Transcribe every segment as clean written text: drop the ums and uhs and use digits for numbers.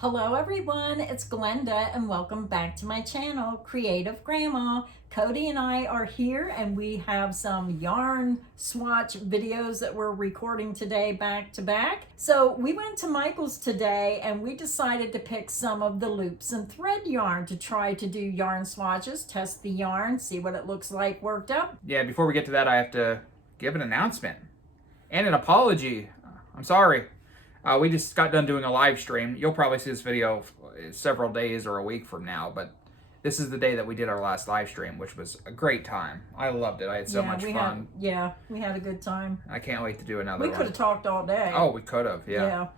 Hello everyone, it's Glenda and welcome back to my channel, Creative Grandma. Cody and I are here and we have some yarn swatch videos that we're recording today back to back. So we went to Michael's today and we decided to pick some of the loops and thread yarn to try to do yarn swatches, test the yarn, see what it looks like worked up. Yeah, before we get to that, I have to give an announcement and an apology. I'm sorry. We just got done doing a live stream. You'll probably see this video several days or a week from now, but this is the day that we did our last live stream, which was a great time. I loved it. I had so much fun. We had a good time. I can't wait to do another one. We could have talked all day. Oh, we could have, yeah.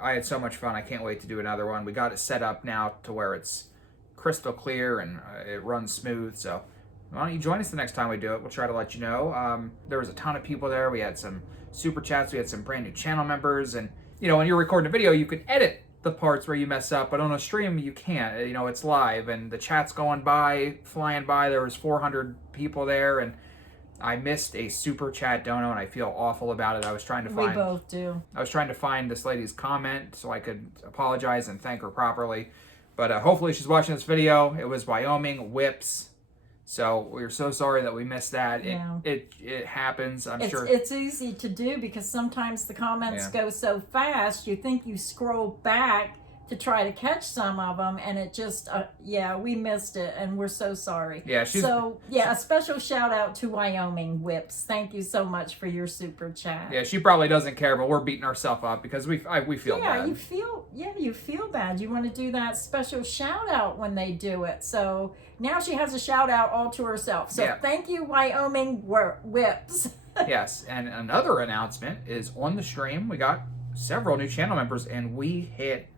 I had so much fun. I can't wait to do another one. We got it set up now to where it's crystal clear and it runs smooth, so why don't you join us the next time we do it? We'll try to let you know. There was a ton of people there. We had some super chats. We had some brand new channel members. And, you know, when you're recording a video, you can edit the parts where you mess up. But on a stream, you can't. You know, it's live. And the chat's going by, flying by. There was 400 people there. And I missed a super chat dono, and I feel awful about it. I was trying to find... We both do. I was trying to find this lady's comment so I could apologize and thank her properly. But hopefully she's watching this video. It was Wyoming Whips. So we're so sorry that we missed that. Yeah. It happens, I'm sure. It's easy to do because sometimes the comments go so fast, you think you scroll back to try to catch some of them, and it just, we missed it, and we're so sorry. Yeah, a special shout out to Wyoming Whips. Thank you so much for your super chat. Yeah, she probably doesn't care, but we're beating ourselves up because we feel bad. You feel bad. You want to do that special shout out when they do it. So now she has a shout out all to herself. So thank you, Wyoming Whips. Yes, and another announcement is on the stream. We got several new channel members, and we hit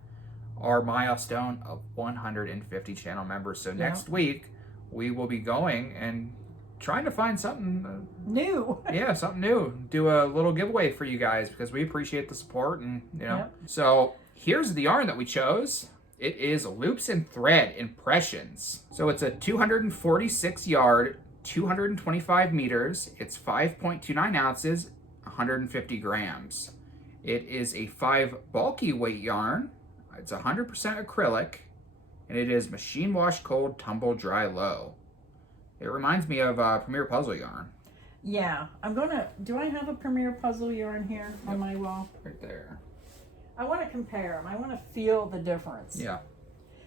our milestone of 150 channel members. So next week we will be going and trying to find something new. Yeah, something new. Do a little giveaway for you guys because we appreciate the support, and you know. So here's the yarn that we chose. It is Loops and Thread Impressions. So it's a 246 yard, 225 meters. It's 5.29 ounces, 150 grams. It is a 5 bulky weight yarn. It's 100% acrylic, and it is machine wash cold, tumble dry low. It reminds me of Premier Puzzle yarn. Yeah, do I have a Premier Puzzle yarn here on my wall? Right there. I want to compare them. I want to feel the difference. Yeah.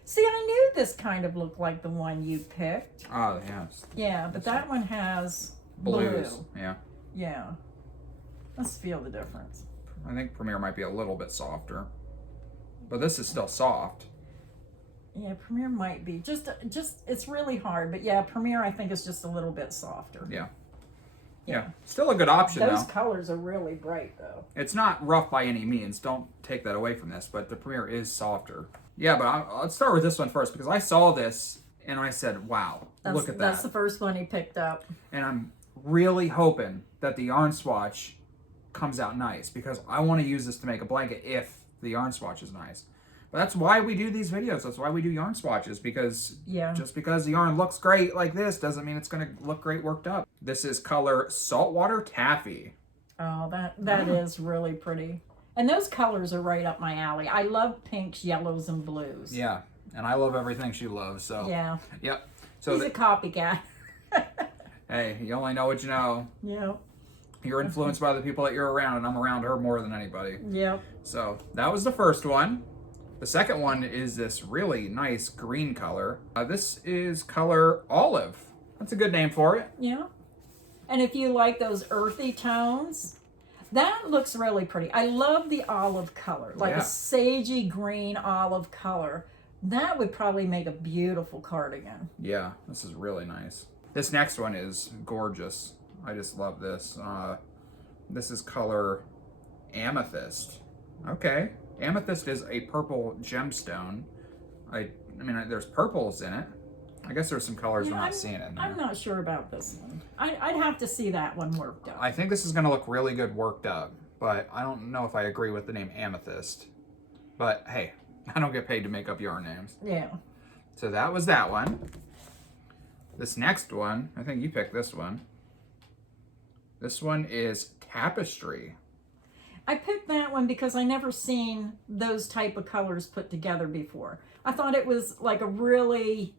See, I knew this kind of looked like the one you picked. Oh, yes. Yeah, but that one has blues. Blue. Yeah. Yeah. Let's feel the difference. I think Premier might be a little bit softer. But this is still soft. Yeah, Premier might be. Just it's really hard. But yeah, Premier I think is just a little bit softer. Yeah. Still a good option, Those colors are really bright, though. It's not rough by any means. Don't take that away from this. But the Premier is softer. Yeah, but let's start with this one first. Because I saw this and I said, wow, look at that. That's the first one he picked up. And I'm really hoping that the yarn swatch comes out nice. Because I want to use this to make a blanket if the yarn swatch is nice. But that's why we do these videos. That's why we do yarn swatches, because just because the yarn looks great like this doesn't mean it's going to look great worked up. This is color Saltwater Taffy. Oh, that is really pretty. And those colors are right up my alley. I love pinks, yellows, and blues. Yeah, and I love everything she loves. So yep. So he's a copycat. Hey, you only know what you know. Yeah. You're influenced by the people that you're around, and I'm around her more than anybody. Yep. So that was the first one. The second one is this really nice green color. This is color Olive. That's a good name for it. Yeah. And if you like those earthy tones, that looks really pretty. I love the olive color, like a sagey green olive color. That would probably make a beautiful cardigan. Yeah, this is really nice. This next one is gorgeous. I just love this. This is color Amethyst. Okay. Amethyst is a purple gemstone. I mean, there's purples in it. I guess there's some colors we're not seeing in there. I'm not sure about this one. I'd have to see that one worked up. I think this is going to look really good worked up, but I don't know if I agree with the name Amethyst. But hey, I don't get paid to make up yarn names. Yeah. So that was that one. This next one, I think you picked this one. This one is Tapestry. I picked that one because I never seen those type of colors put together before. I thought it was like a really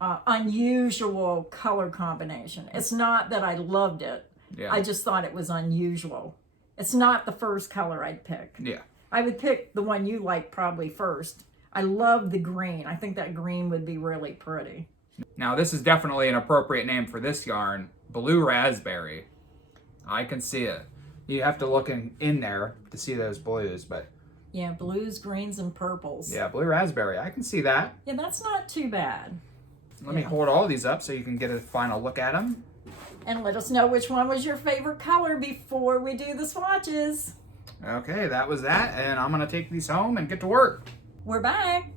unusual color combination. It's not that I loved it. Yeah. I just thought it was unusual. It's not the first color I'd pick. Yeah. I would pick the one you like probably first. I love the green. I think that green would be really pretty. Now this is definitely an appropriate name for this yarn, Blue Raspberry. I can see it. You have to look in there to see those blues, but... Yeah, blues, greens, and purples. Yeah, Blue Raspberry. I can see that. Yeah, that's not too bad. Let me hold all these up so you can get a final look at them. And let us know which one was your favorite color before we do the swatches. Okay, that was that, and I'm gonna take these home and get to work. We're back.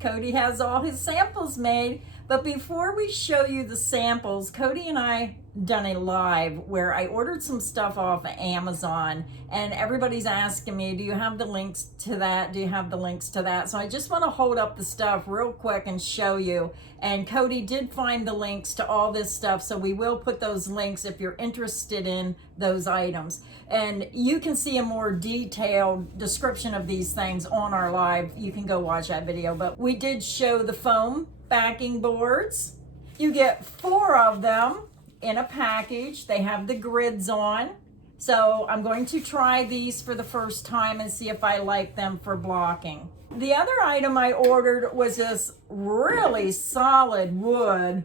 Cody has all his samples made, but before we show you the samples, Cody and I done a live where I ordered some stuff off of Amazon, and everybody's asking me, do you have the links to that? Do you have the links to that? So I just want to hold up the stuff real quick and show you. And Cody did find the links to all this stuff, so we will put those links if you're interested in those items. And you can see a more detailed description of these things on our live. You can go watch that video, but we did show the foam backing boards. You get 4 of them in a package. They have the grids on. So I'm going to try these for the first time and see if I like them for blocking. The other item I ordered was this really solid wood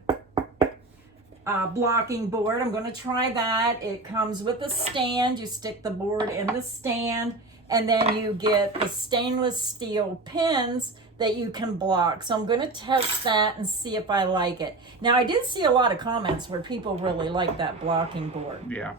blocking board. I'm going to try that. It comes with a stand. You stick the board in the stand, and then you get the stainless steel pins that you can block. So I'm going to test that and see if I like it. Now, I did see a lot of comments where people really like that blocking board. Yeah.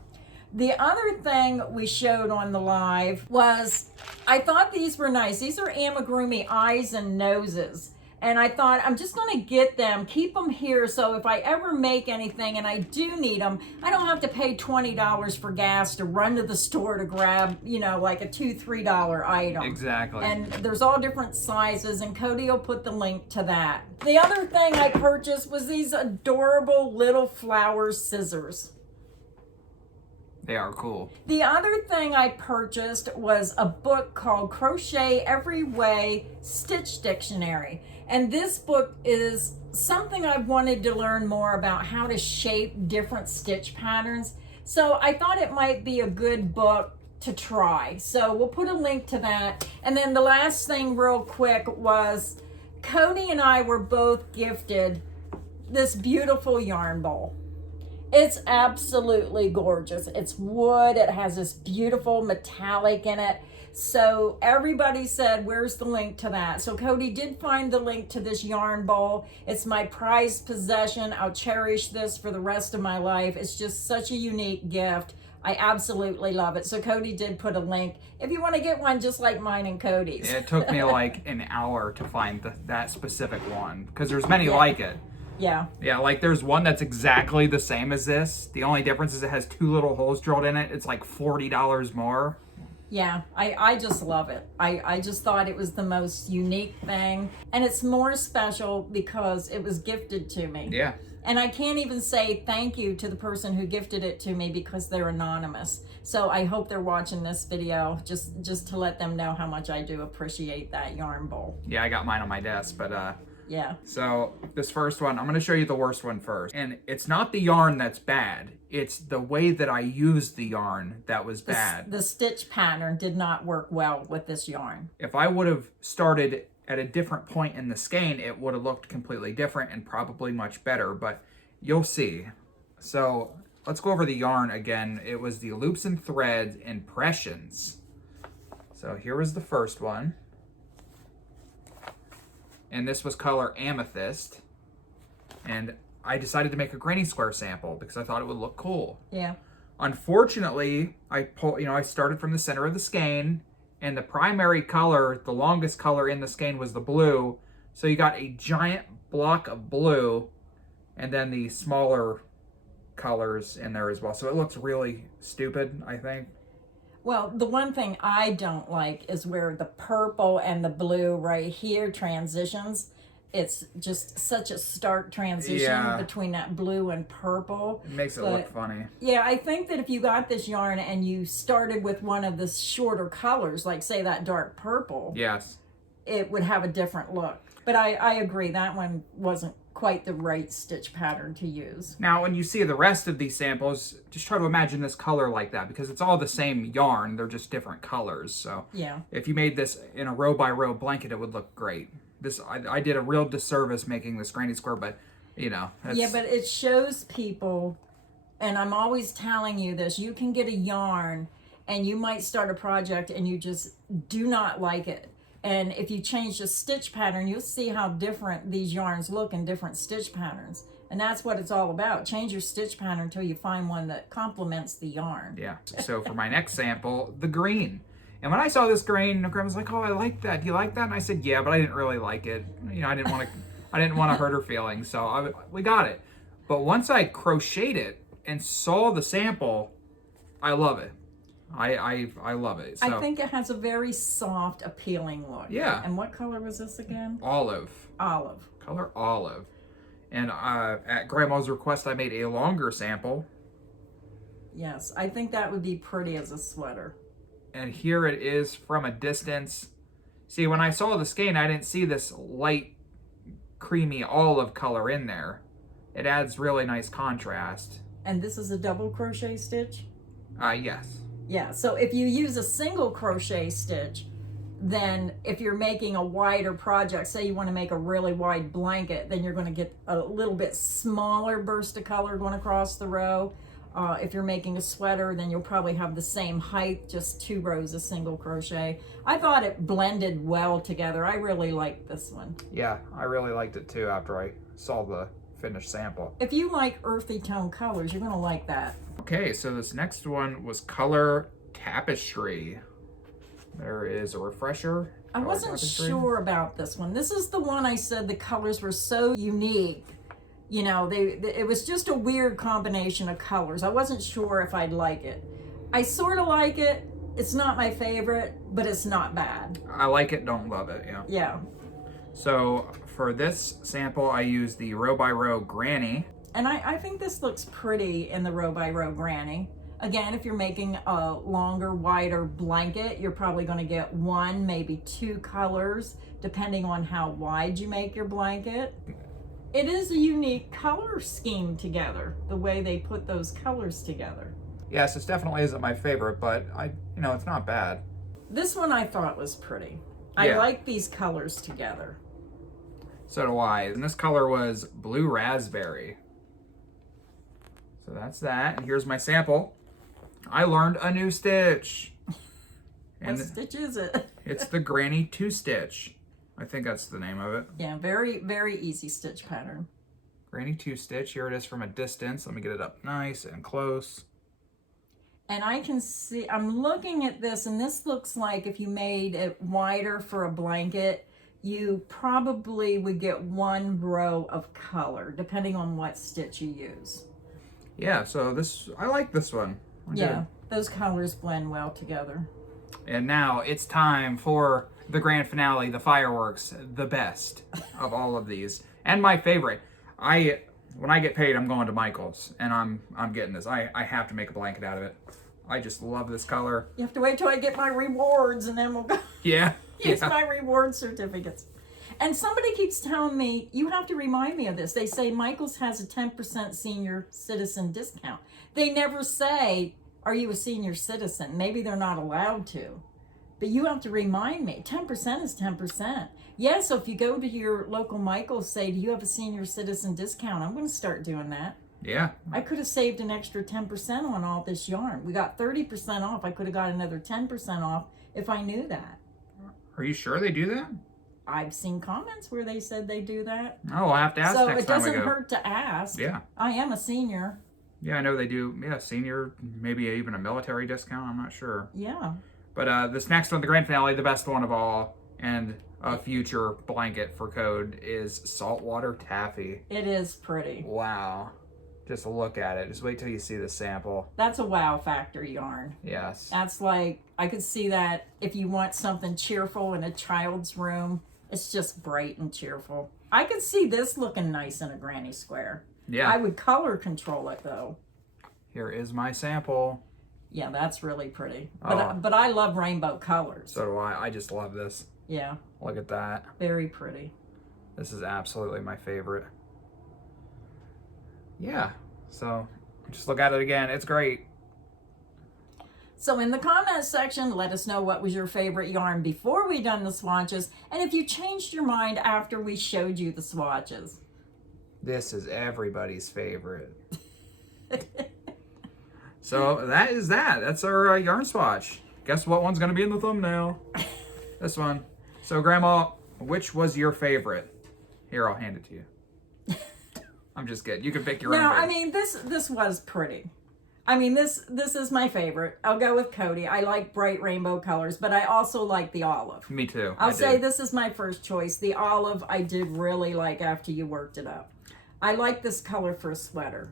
The other thing we showed on the live was, I thought these were nice. These are amigurumi eyes and noses. And I thought, I'm just going to get them, keep them here, so if I ever make anything and I do need them, I don't have to pay $20 for gas to run to the store to grab, you know, like a $2, $3 item. Exactly. And there's all different sizes, and Cody will put the link to that. The other thing I purchased was these adorable little flower scissors. They are cool. The other thing I purchased was a book called Crochet Every Way Stitch Dictionary. And this book is something I've wanted to learn more about, how to shape different stitch patterns. So I thought it might be a good book to try. So we'll put a link to that. And then the last thing real quick was Cody and I were both gifted this beautiful yarn bowl. It's absolutely gorgeous. It's wood. It has this beautiful metallic in it. So everybody said, where's the link to that? So Cody did find the link to this yarn bowl. It's my prized possession. I'll cherish this for the rest of my life. It's just such a unique gift. I absolutely love it. So Cody did put a link if you want to get one just like mine and Cody's. It took me like an hour to find that specific one because there's many like it. Yeah. Yeah, like there's one that's exactly the same as this. The only difference is it has 2 little holes drilled in it. It's like $40 more. Yeah, I just love it. I just thought it was the most unique thing. And it's more special because it was gifted to me. Yeah. And I can't even say thank you to the person who gifted it to me because they're anonymous. So I hope they're watching this video just to let them know how much I do appreciate that yarn bowl. Yeah, I got mine on my desk, but yeah. So this first one, I'm going to show you the worst one first. And it's not the yarn that's bad. It's the way that I used the yarn that was bad. The stitch pattern did not work well with this yarn. If I would have started at a different point in the skein, it would have looked completely different and probably much better, but you'll see. So let's go over the yarn again. It was the Loops and Threads Impressions. So here was the first one. And this was color Amethyst. And I decided to make a granny square sample because I thought it would look cool. Yeah. Unfortunately, I started from the center of the skein, and the primary color, the longest color in the skein was the blue. So you got a giant block of blue and then the smaller colors in there as well. So it looks really stupid, I think. Well, the one thing I don't like is where the purple and the blue right here transitions. it's just such a stark transition between that blue and purple. It makes it look funny. Yeah, I think that if you got this yarn and you started with one of the shorter colors, like say that dark purple, yes, it would have a different look. But I agree, that one wasn't quite the right stitch pattern to use. Now, when you see the rest of these samples, just try to imagine this color like that, because it's all the same yarn, they're just different colors. So yeah, if you made this in a row by row blanket, it would look great. This I did a real disservice making this granny square, but you know. Yeah, but it shows people, and I'm always telling you this, you can get a yarn and you might start a project and you just do not like it. And if you change the stitch pattern, you'll see how different these yarns look in different stitch patterns. And that's what it's all about. Change your stitch pattern until you find one that complements the yarn. Yeah. So for my next sample, the green. And when I saw this green, Grandma was like, "Oh, I like that. Do you like that?" And I said, "Yeah," but I didn't really like it. You know, I didn't want to hurt her feelings, so we got it. But once I crocheted it and saw the sample, I love it. I love it. So, I think it has a very soft, appealing look. Yeah. And what color was this again? Olive. Olive. Color olive. And at Grandma's request, I made a longer sample. Yes, I think that would be pretty as a sweater. And here it is from a distance. See, when I saw the skein, I didn't see this light, creamy olive color in there. It adds really nice contrast. And this is a double crochet stitch? Yes. Yeah, so if you use a single crochet stitch, then if you're making a wider project, say you want to make a really wide blanket, then you're going to get a little bit smaller burst of color going across the row. If you're making a sweater, then you'll probably have the same height, just 2 rows of single crochet. I thought it blended well together. I really liked this one. Yeah, I really liked it too after I saw the finished sample. If you like earthy tone colors, you're going to like that. Okay, so this next one was Color Tapestry. There is a refresher. I wasn't sure about this one. This is the one I said the colors were so unique. You know, it was just a weird combination of colors. I wasn't sure if I'd like it. I sort of like it. It's not my favorite, but it's not bad. I like it, don't love it, yeah. Yeah. So for this sample, I used the row by row granny. And I think this looks pretty in the row by row granny. Again, if you're making a longer, wider blanket, you're probably going to get 1, maybe 2 colors, depending on how wide you make your blanket. It is a unique color scheme together, the way they put those colors together. Yes, this definitely isn't my favorite, but it's not bad. This one I thought was pretty. Yeah. I like these colors together. So do I. And this color was blue raspberry. So that's that. And here's my sample. I learned a new stitch. What stitch is it? It's the Granny 2-stitch. I think that's the name of it. Yeah, very, very easy stitch pattern. Granny 2-stitch. Here it is from a distance. Let me get it up nice and close. And I can see, I'm looking at this, and this looks like if you made it wider for a blanket, you probably would get 1 row of color, depending on what stitch you use. Yeah, so I like this one. Yeah, those colors blend well together. And now it's time for the grand finale, the fireworks, the best of all of these. And my favorite. When I get paid, I'm going to Michael's, and I'm getting this. I have to make a blanket out of it. I just love this color. You have to wait till I get my rewards, and then we'll go. Yeah. Use my reward certificates. And somebody keeps telling me, you have to remind me of this. They say Michael's has a 10% senior citizen discount. They never say, are you a senior citizen? Maybe they're not allowed to. But you have to remind me, 10% is 10%. Yeah, so if you go to your local Michael's, say, do you have a senior citizen discount? I'm going to start doing that. Yeah. I could have saved an extra 10% on all this yarn. We got 30% off. I could have got another 10% off if I knew that. Are you sure they do that? I've seen comments where they said they do that. Oh, I'll have to ask next time I go. So it doesn't hurt to ask. Yeah. I am a senior. Yeah, I know they do. Yeah, senior, maybe even a military discount. I'm not sure. Yeah. But this next one, the grand finale, the best one of all, and a future blanket for Code is saltwater taffy. It is pretty. Wow. Just look at it. Just wait till you see the sample. That's a wow factor yarn. Yes. That's like, I could see that if you want something cheerful in a child's room, It's just bright and cheerful. I could see this looking nice in a granny square. Yeah. I would color control it though. Here is my sample. Yeah, that's really pretty. Oh. But I love rainbow colors. So do I. I just love this. Yeah. Look at that. Very pretty. This is absolutely my favorite. Yeah. So just look at it again. It's great. So in the comments section, let us know what was your favorite yarn before we done the swatches, and if you changed your mind after we showed you the swatches. This is everybody's favorite. So that is that. That's our yarn swatch. Guess what one's going to be in the thumbnail? This one. So Grandma, which was your favorite? Here, I'll hand it to you. I'm just kidding. You can pick your own favorite. I mean, this was pretty. I mean, this is my favorite. I'll go with Cody. I like bright rainbow colors, but I also like the olive. Me too. I'll say this is my first choice. The olive I did really like after you worked it up. I like this color for a sweater.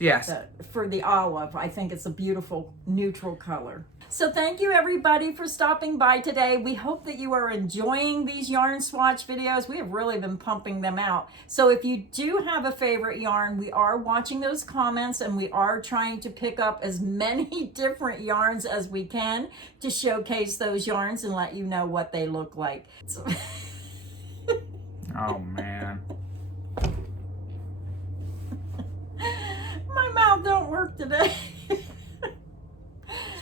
Yes. For the olive, I think it's a beautiful neutral color. So thank you everybody for stopping by today. We hope that you are enjoying these yarn swatch videos. We have really been pumping them out. So if you do have a favorite yarn, we are watching those comments and we are trying to pick up as many different yarns as we can to showcase those yarns and let you know what they look like. So Oh man. my mouth don't work today.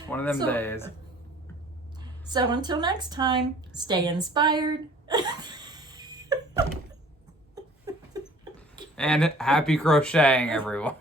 One of them days. So until next time, stay inspired. And happy crocheting, everyone.